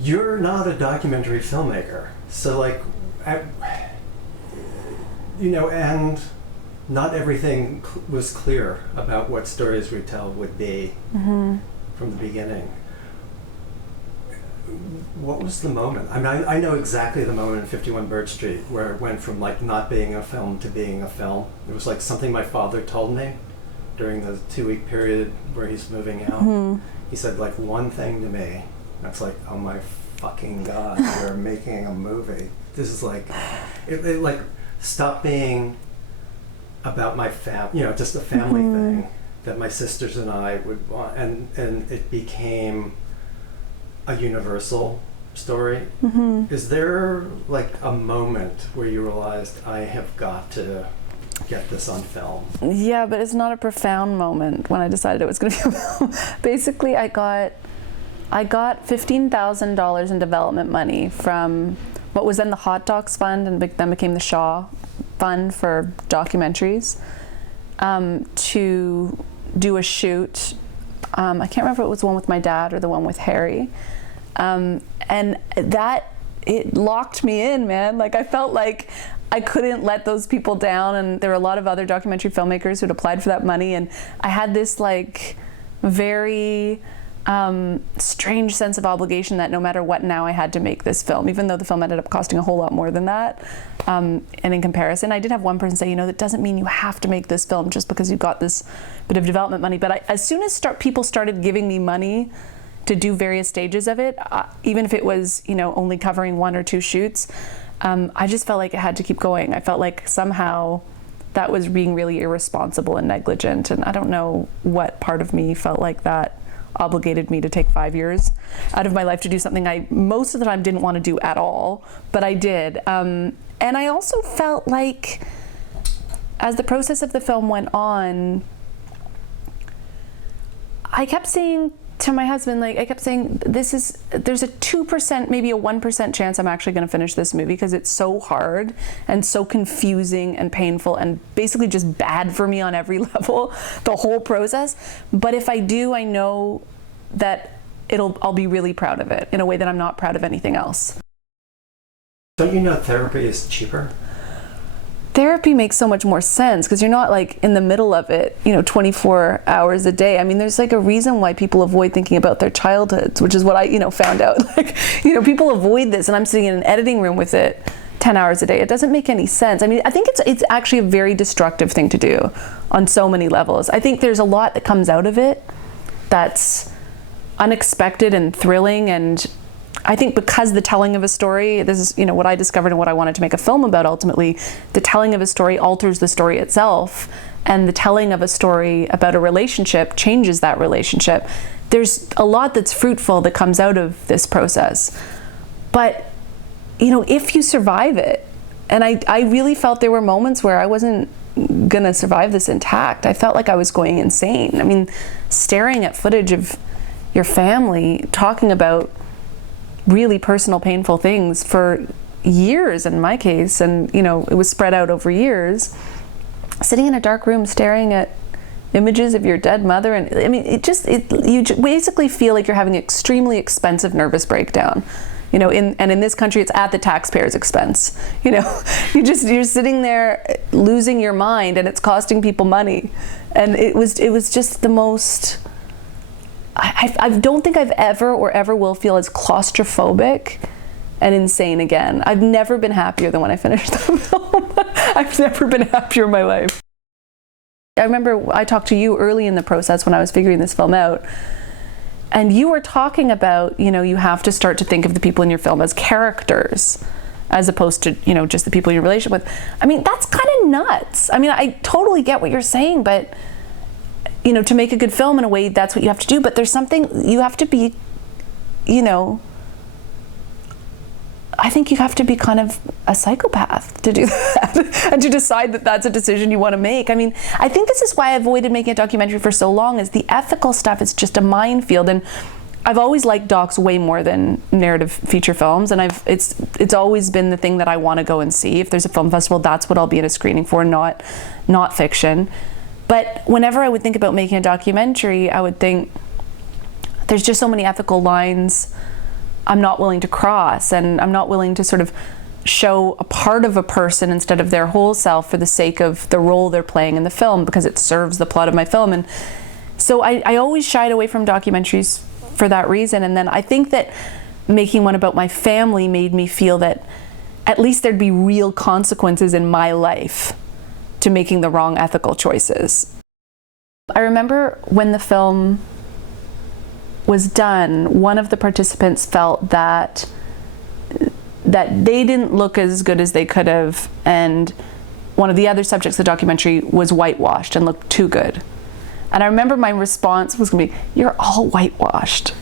You're not a documentary filmmaker, so like, and not everything was clear about what stories we tell would be from the beginning. What was the moment? I mean, I know exactly the moment in 51 Bird Street where it went from like not being a film to being a film. It was like something my father told me during the 2-week period where he's moving out. He said like one thing to me. That's like, oh my fucking God, we're making a movie. This is like, it like stopped being about my family, just a family thing that my sisters and I would want, and it became a universal story. Is there like a moment where you realized I have got to get this on film? Yeah, but it's not a profound moment when I decided it was going to be a film. Basically, I got $15,000 in development money from what was then the Hot Docs Fund and then became the Shaw Fund for documentaries to do a shoot. I can't remember if it was the one with my dad or the one with Henri. And that, it locked me in, man. Like I felt like I couldn't let those people down, and there were a lot of other documentary filmmakers who'd applied for that money, and I had this like very strange sense of obligation that no matter what now I had to make this film, even though the film ended up costing a whole lot more than that. And in comparison, I did have one person say, that doesn't mean you have to make this film just because you got this bit of development money. But as soon as people started giving me money to do various stages of it, even if it was, only covering 1 or 2 shoots, I just felt like it had to keep going. I felt like somehow that was being really irresponsible and negligent. And I don't know what part of me felt like that obligated me to take 5 years out of my life to do something I most of the time didn't want to do at all, but I did. And I also felt like as the process of the film went on, I kept saying to my husband, there's a 2%, maybe a 1% chance I'm actually going to finish this movie because it's so hard and so confusing and painful and basically just bad for me on every level, the whole process. But if I do, I know that I'll be really proud of it in a way that I'm not proud of anything else. Don't you know therapy is cheaper? Therapy makes so much more sense because you're not like in the middle of it, 24 hours a day. I mean, there's like a reason why people avoid thinking about their childhoods, which is what I, found out. People avoid this, and I'm sitting in an editing room with it 10 hours a day. It doesn't make any sense. I mean, I think it's actually a very destructive thing to do on so many levels. I think there's a lot that comes out of it that's unexpected and thrilling, and I think because the telling of a story, this is what I discovered and what I wanted to make a film about ultimately, the telling of a story alters the story itself, and the telling of a story about a relationship changes that relationship. There's a lot that's fruitful that comes out of this process. But, if you survive it, and I really felt there were moments where I wasn't gonna survive this intact. I felt like I was going insane. I mean, staring at footage of your family talking about really personal, painful things for years in my case, and it was spread out over years, sitting in a dark room staring at images of your dead mother, and I mean, you basically feel like you're having an extremely expensive nervous breakdown. In this country, it's at the taxpayer's expense. You're sitting there losing your mind, and it's costing people money, and it was just the most. I don't think I've ever or ever will feel as claustrophobic and insane again. I've never been happier than when I finished the film. I've never been happier in my life. I remember I talked to you early in the process when I was figuring this film out, and you were talking about, you have to start to think of the people in your film as characters as opposed to, just the people you're in a relationship with. I mean, that's kind of nuts. I mean, I totally get what you're saying, but to make a good film in a way, that's what you have to do. But there's something, you have to be, I think you have to be kind of a psychopath to do that and to decide that that's a decision you want to make. I mean, I think this is why I avoided making a documentary for so long, is the ethical stuff is just a minefield. And I've always liked docs way more than narrative feature films, and it's always been the thing that I want to go and see. If there's a film festival, that's what I'll be in a screening for, not fiction. But whenever I would think about making a documentary, I would think there's just so many ethical lines I'm not willing to cross, and I'm not willing to sort of show a part of a person instead of their whole self for the sake of the role they're playing in the film, because it serves the plot of my film. And so I always shied away from documentaries for that reason. And then I think that making one about my family made me feel that at least there'd be real consequences in my life to making the wrong ethical choices. I remember when the film was done, one of the participants felt that they didn't look as good as they could have, and one of the other subjects of the documentary was whitewashed and looked too good. And I remember my response was gonna be, "You're all whitewashed.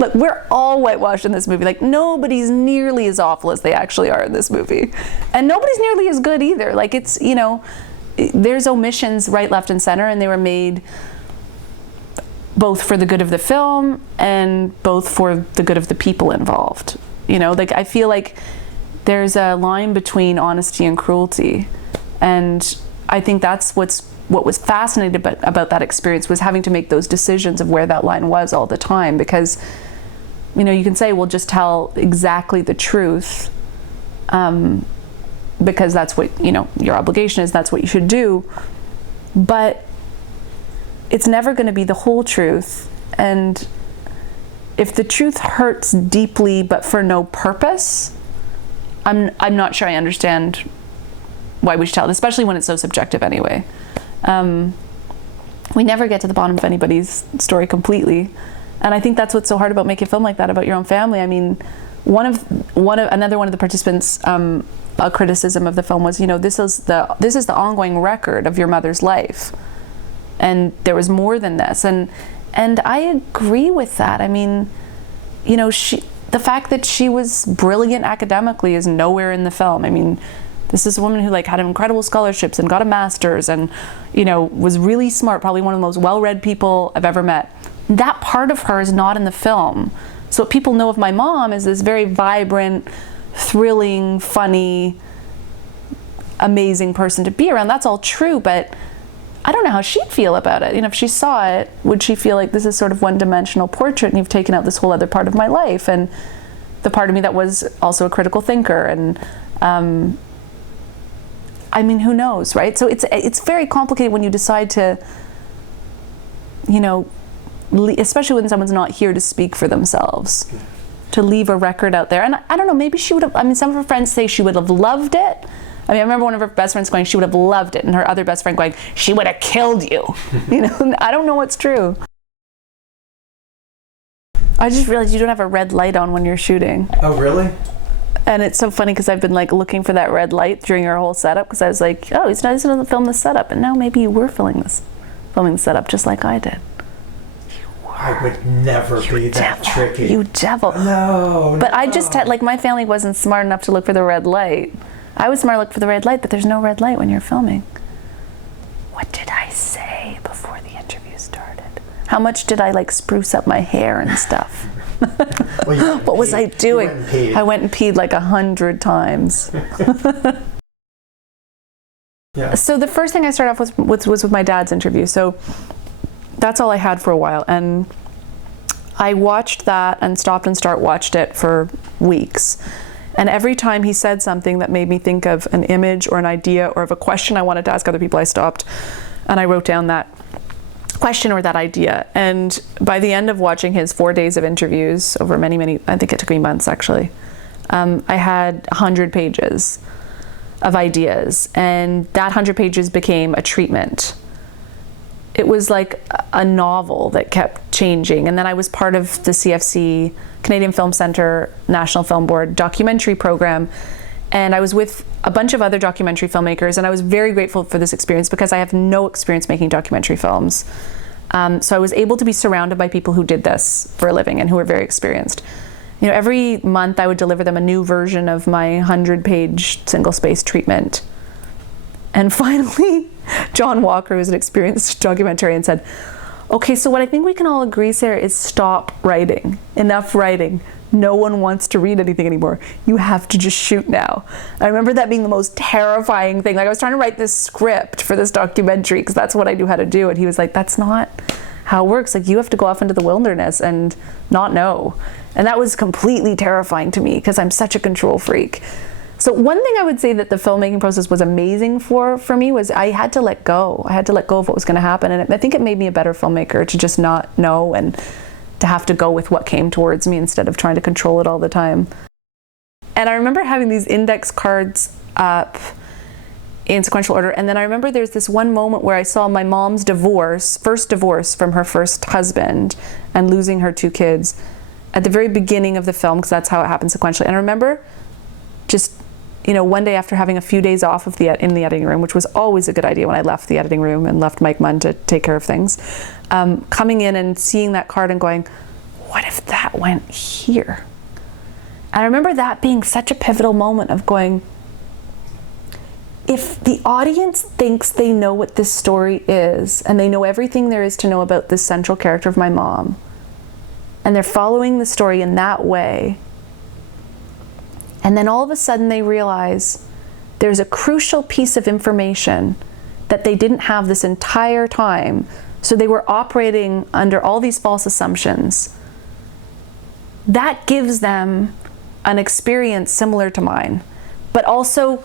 Look, we're all whitewashed in this movie. Like, nobody's nearly as awful as they actually are in this movie. And nobody's nearly as good either. Like, it's, you know, there's omissions right, left, and center, and they were made both for the good of the film and both for the good of the people involved. You know, like, I feel like there's a line between honesty and cruelty. And I think that's what was fascinating about that experience, was having to make those decisions of where that line was all the time. Because, you know, you can say, well, just tell exactly the truth, because that's what, you know, your obligation is, that's what you should do. But it's never going to be the whole truth. And if the truth hurts deeply but for no purpose, I'm not sure I understand why we should tell it, especially when it's so subjective anyway. We never get to the bottom of anybody's story completely, and I think that's what's so hard about making a film like that about your own family. I mean, another one of the participants, a criticism of the film was, you know, this is the ongoing record of your mother's life, and there was more than this, and I agree with that. I mean, you know, the fact that she was brilliant academically is nowhere in the film. I mean, this is a woman who, like, had incredible scholarships and got a master's and, you know, was really smart, probably one of the most well-read people I've ever met. That part of her is not in the film. So what people know of my mom is this very vibrant, thrilling, funny, amazing person to be around. That's all true, but I don't know how she'd feel about it. You know, if she saw it, would she feel like this is sort of one-dimensional portrait and you've taken out this whole other part of my life, and the part of me that was also a critical thinker? And I mean, who knows, right? So it's very complicated when you decide to, you know, especially when someone's not here to speak for themselves, to leave a record out there. And I don't know, maybe she would have, I mean, some of her friends say she would have loved it. I mean, I remember one of her best friends going, she would have loved it, and her other best friend going, she would have killed you. You know, I don't know what's true. I just realized you don't have a red light on when you're shooting. Oh, really? And it's so funny because I've been, like, looking for that red light during our whole setup, because I was like, oh, he's not going to film the setup. And now maybe you were filming the setup just like I did. I would never be that tricky. You devil. No. But I just had, like, my family wasn't smart enough to look for the red light. I was smart to look for the red light, but there's no red light when you're filming. What did I say before the interview started? How much did I, like, spruce up my hair and stuff? Well, what was I doing? I went and peed like 100 times. Yeah. So the first thing I started off was with my dad's interview. So that's all I had for a while. And I watched that and stopped and watched it for weeks. And every time he said something that made me think of an image or an idea or of a question I wanted to ask other people, I stopped and I wrote down that question or that idea. And by the end of watching his 4 days of interviews over many, I think it took me months actually, I had 100 pages of ideas, and that 100 pages became a treatment. It was like a novel that kept changing. And then I was part of the CFC, Canadian Film Centre, National Film Board documentary program. And I was with a bunch of other documentary filmmakers, and I was very grateful for this experience because I have no experience making documentary films. So I was able to be surrounded by people who did this for a living and who were very experienced. You know, every month I would deliver them a new version of my 100-page single-space treatment. And finally, John Walker, who's an experienced documentarian, said, okay, so what I think we can all agree, Sarah, is stop writing. Enough writing. No one wants to read anything anymore. You have to just shoot now. I remember that being the most terrifying thing. Like, I was trying to write this script for this documentary because that's what I knew how to do. And he was like, that's not how it works. Like, you have to go off into the wilderness and not know. And that was completely terrifying to me because I'm such a control freak. So one thing I would say that the filmmaking process was amazing for me was I had to let go. I had to let go of what was going to happen. And I think it made me a better filmmaker to just not know and to have to go with what came towards me instead of trying to control it all the time. And I remember having these index cards up in sequential order. And then I remember there's this one moment where I saw my mom's first divorce from her first husband and losing her 2 kids at the very beginning of the film, because that's how it happened sequentially. And I remember just, one day after having a few days off in the editing room, which was always a good idea when I left the editing room and left Mike Munn to take care of things, coming in and seeing that card and going, what if that went here? And I remember that being such a pivotal moment of going, if the audience thinks they know what this story is and they know everything there is to know about this central character of my mom, and they're following the story in that way, and then all of a sudden they realize there's a crucial piece of information that they didn't have this entire time, so they were operating under all these false assumptions, that gives them an experience similar to mine, but also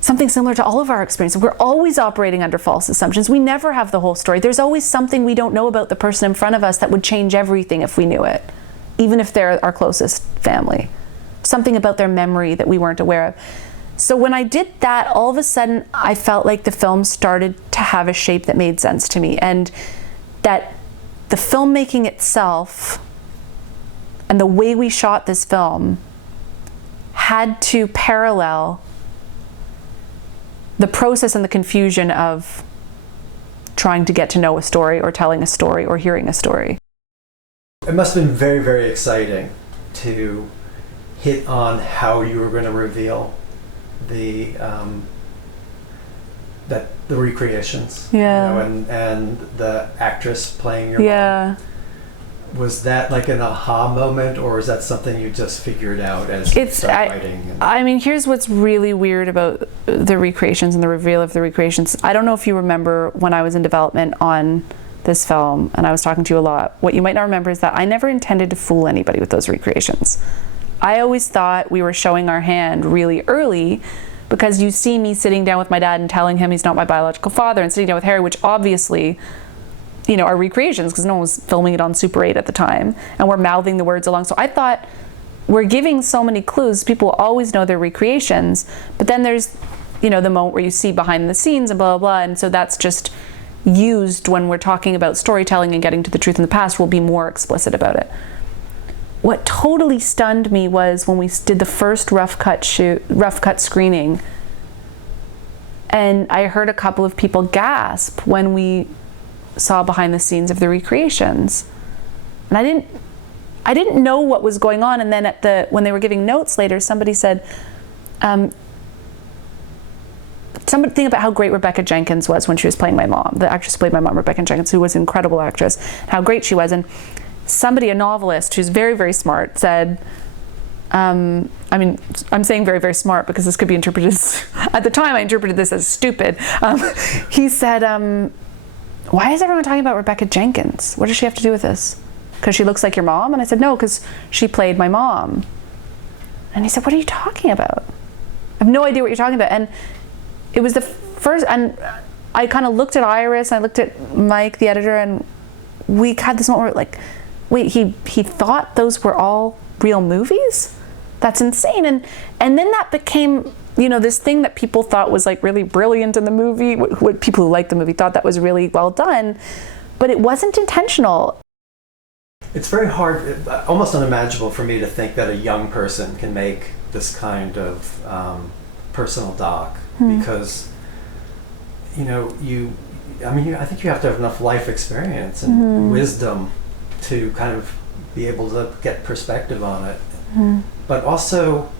something similar to all of our experiences. We're always operating under false assumptions. We never have the whole story. There's always something we don't know about the person in front of us that would change everything if we knew it, even if they're our closest family. Something about their memory that we weren't aware of. So when I did that, all of a sudden I felt like the film started to have a shape that made sense to me, and that the filmmaking itself and the way we shot this film had to parallel the process and the confusion of trying to get to know a story or telling a story or hearing a story. It must have been very, very exciting to hit on how you were going to reveal the recreations. Yeah. And the actress playing your Yeah. mom. Was that like an aha moment, or is that something you just figured out as you started writing? I mean, here's what's really weird about the recreations and the reveal of the recreations. I don't know if you remember when I was in development on this film, and I was talking to you a lot. What you might not remember is that I never intended to fool anybody with those recreations. I always thought we were showing our hand really early, because you see me sitting down with my dad and telling him he's not my biological father, and sitting down with Harry, which obviously, are recreations because no one was filming it on Super 8 at the time, and we're mouthing the words along. So I thought, we're giving so many clues, people always know they're recreations, but then there's, the moment where you see behind the scenes and blah, blah, blah, and so that's just used when we're talking about storytelling and getting to the truth in the past. We'll be more explicit about it. What totally stunned me was when we did the first rough cut screening, and I heard a couple of people gasp when we saw behind the scenes of the recreations, and I didn't know what was going on. And then when they were giving notes later, somebody said something about how great Rebecca Jenkins was when she was playing my mom. The actress who played my mom, Rebecca Jenkins, who was an incredible actress, how great she was. And somebody, a novelist who's very, very smart, said, I'm saying very, very smart because this could be interpreted as, at the time I interpreted this as stupid. He said, why is everyone talking about Rebecca Jenkins? What does she have to do with this? Because she looks like your mom? And I said, no, because she played my mom. And he said, what are you talking about? I have no idea what you're talking about. And it was the first, and I kind of looked at Iris, and I looked at Mike, the editor, and we had this moment where like, wait, he thought those were all real movies? That's insane. And then that became, this thing that people thought was like really brilliant in the movie, what people who liked the movie thought that was really well done, but it wasn't intentional. It's very hard, almost unimaginable for me to think that a young person can make this kind of personal doc, because, I think you have to have enough life experience and wisdom to kind of be able to get perspective on it. But also,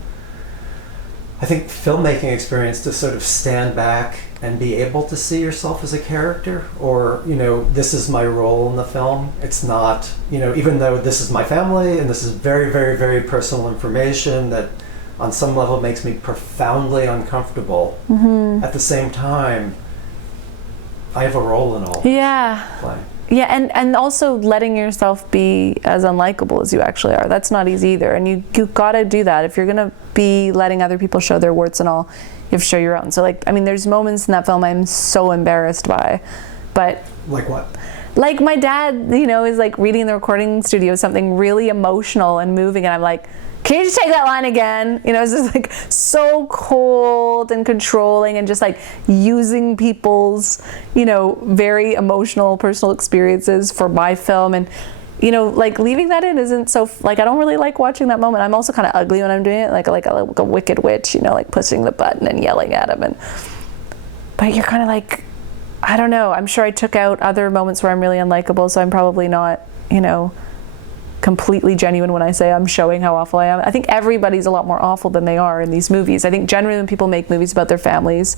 I think filmmaking experience to sort of stand back and be able to see yourself as a character, or, this is my role in the film. It's not, even though this is my family and this is very, very, very personal information that on some level makes me profoundly uncomfortable. At the same time, I have a role in all. Yeah. Play. Yeah, and also letting yourself be as unlikable as you actually are. That's not easy either. And you gotta do that. If you're gonna be letting other people show their warts and all, you have to show your own. So like, I mean, there's moments in that film I'm so embarrassed by, but. Like what? Like my dad, you know, is like reading in the recording studio something really emotional and moving, and I'm like, can you just take that line again? You know, it's just like so cold and controlling and just like using people's, you know, very emotional personal experiences for my film. And, you know, like leaving that in isn't so, like, I don't really like watching that moment. I'm also kind of ugly when I'm doing it, like a wicked witch, you know, like pushing the button and yelling at him. But you're kind of like, I don't know. I'm sure I took out other moments where I'm really unlikable, so I'm probably not, you know, completely genuine when I say I'm showing how awful I am. I think everybody's a lot more awful than they are in these movies. I think generally when people make movies about their families,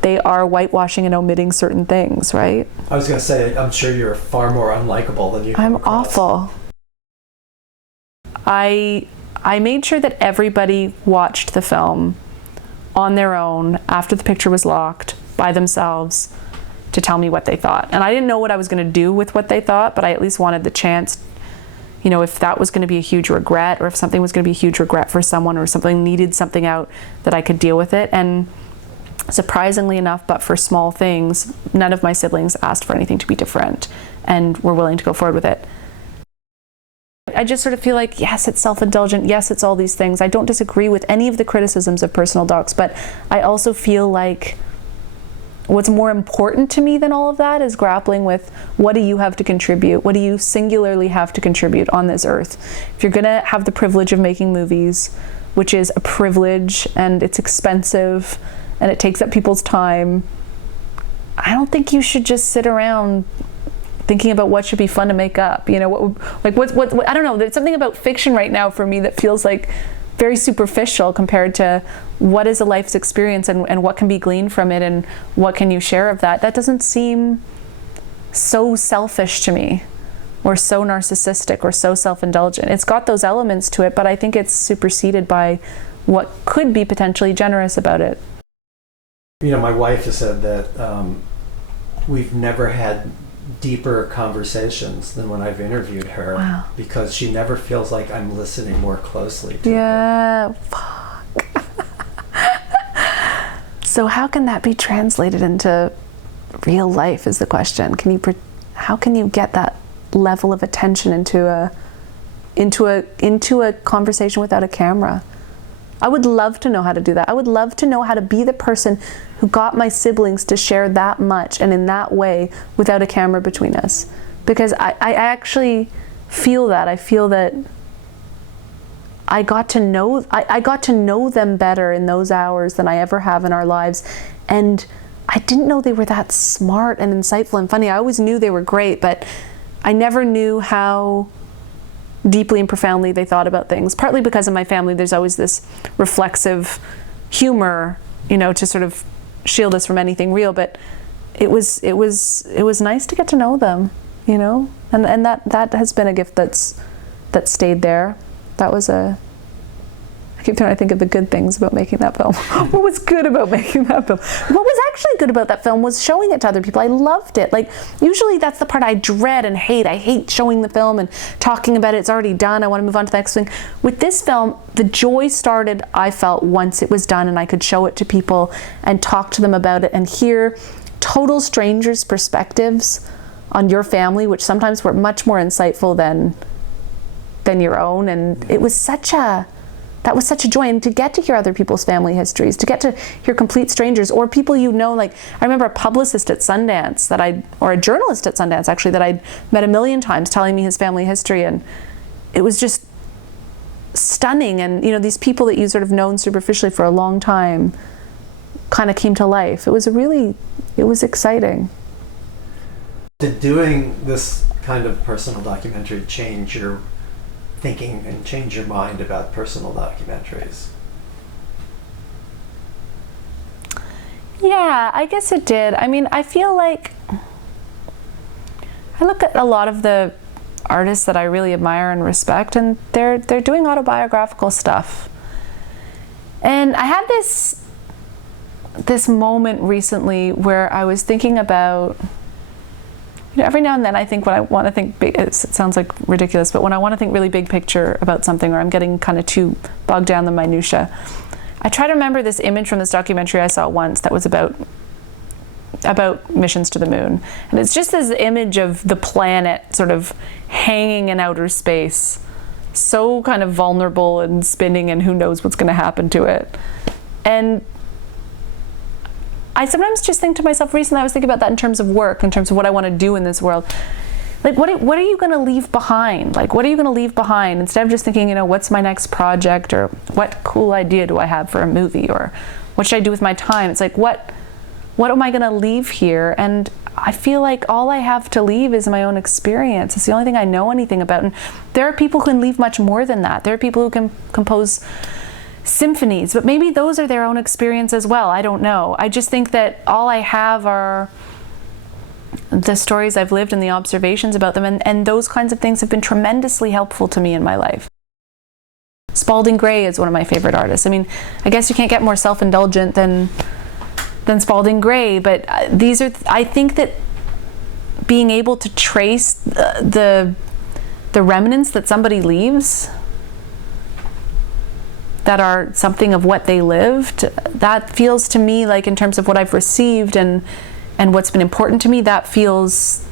they are whitewashing and omitting certain things, right? I was going to say, I'm sure you're far more unlikable than you come I'm across. awful. I made sure that everybody watched the film on their own after the picture was locked by themselves to tell me what they thought. And I didn't know what I was going to do with what they thought, but I at least wanted the chance, you know, if that was going to be a huge regret, or if something was going to be a huge regret for someone, or something needed something out, that I could deal with it. And surprisingly enough, but for small things, none of my siblings asked for anything to be different and were willing to go forward with it. I just sort of feel like, yes, it's self-indulgent, yes, it's all these things. I don't disagree with any of the criticisms of personal docs, but I also feel like what's more important to me than all of that is grappling with, what do you have to contribute? What do you singularly have to contribute on this earth? If you're gonna have the privilege of making movies, which is a privilege and it's expensive and it takes up people's time, I don't think you should just sit around thinking about what should be fun to make up. You know, what I don't know, there's something about fiction right now for me that feels like very superficial compared to what is a life's experience and what can be gleaned from it and what can you share of that. That doesn't seem so selfish to me, or so narcissistic, or so self-indulgent. It's got those elements to it, but I think it's superseded by what could be potentially generous about it. You know, my wife has said that we've never had deeper conversations than when I've interviewed her. Wow. Because she never feels like I'm listening more closely to her. Yeah, fuck. So how can that be translated into real life is the question. How can you get that level of attention into a conversation without a camera? I would love to know how to do that. I would love to know how to be the person who got my siblings to share that much and in that way without a camera between us. Because I actually feel that. I feel that I got to know them better in those hours than I ever have in our lives. And I didn't know they were that smart and insightful and funny. I always knew they were great, but I never knew how deeply and profoundly they thought about things. Partly because of my family, there's always this reflexive humor, you know, to sort of shield us from anything real. But it was nice to get to know them, you know, and that has been a gift that stayed there. That was I keep trying to think of the good things about making that film. What was good about making that film? What was actually good about that film was showing it to other people. I loved it. Like, usually that's the part I dread and hate. I hate showing the film and talking about it. It's already done. I want to move on to the next thing. With this film, the joy started, I felt, once it was done and I could show it to people and talk to them about it and hear total strangers' perspectives on your family, which sometimes were much more insightful than your own. And it was that was such a joy. And to get to hear other people's family histories, to get to hear complete strangers or people you know, like I remember a publicist at Sundance or a journalist at Sundance actually, that I'd met a million times telling me his family history. And it was just stunning. And, you know, these people that you sort of known superficially for a long time kind of came to life. It was exciting. Did doing this kind of personal documentary change your thinking and change your mind about personal documentaries? Yeah, I guess it did. I mean, I feel like I look at a lot of the artists that I really admire and respect, and they're doing autobiographical stuff. And I had this moment recently where I was thinking about, every now and then I think when I want to think big, it sounds like ridiculous, but when I want to think really big picture about something, or I'm getting kind of too bogged down in the minutia, I try to remember this image from this documentary I saw once that was about missions to the moon. And it's just this image of the planet sort of hanging in outer space, so kind of vulnerable and spinning, and who knows what's going to happen to it. And I sometimes just think to myself, recently I was thinking about that in terms of work, in terms of what I want to do in this world. Like, what are you going to leave behind? Like, what are you going to leave behind? Instead of just thinking, what's my next project, or what cool idea do I have for a movie, or what should I do with my time? It's like, what am I going to leave here? And I feel like all I have to leave is my own experience. It's the only thing I know anything about. And there are people who can leave much more than that. There are people who can compose symphonies, but maybe those are their own experience as well. I don't know. I just think that all I have are the stories I've lived and the observations about them, and those kinds of things have been tremendously helpful to me in my life. Spalding Gray is one of my favorite artists. I mean, I guess you can't get more self-indulgent than Spalding Gray, but I think that being able to trace the remnants that somebody leaves that are something of what they lived, that feels to me like, in terms of what I've received and what's been important to me, that feels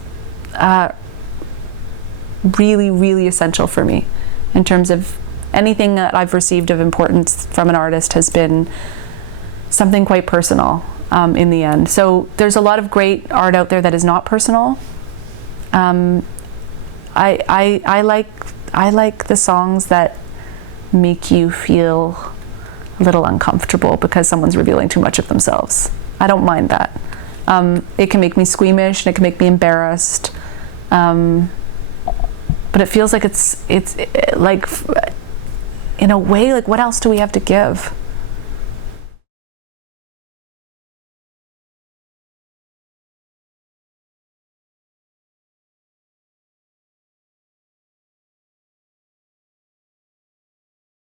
really, really essential for me. In terms of anything that I've received of importance from an artist has been something quite personal in the end. So there's a lot of great art out there that is not personal. I like the songs that make you feel a little uncomfortable because someone's revealing too much of themselves. I don't mind that. It can make me squeamish and it can make me embarrassed. But it feels like it's like, in a way, like, what else do we have to give?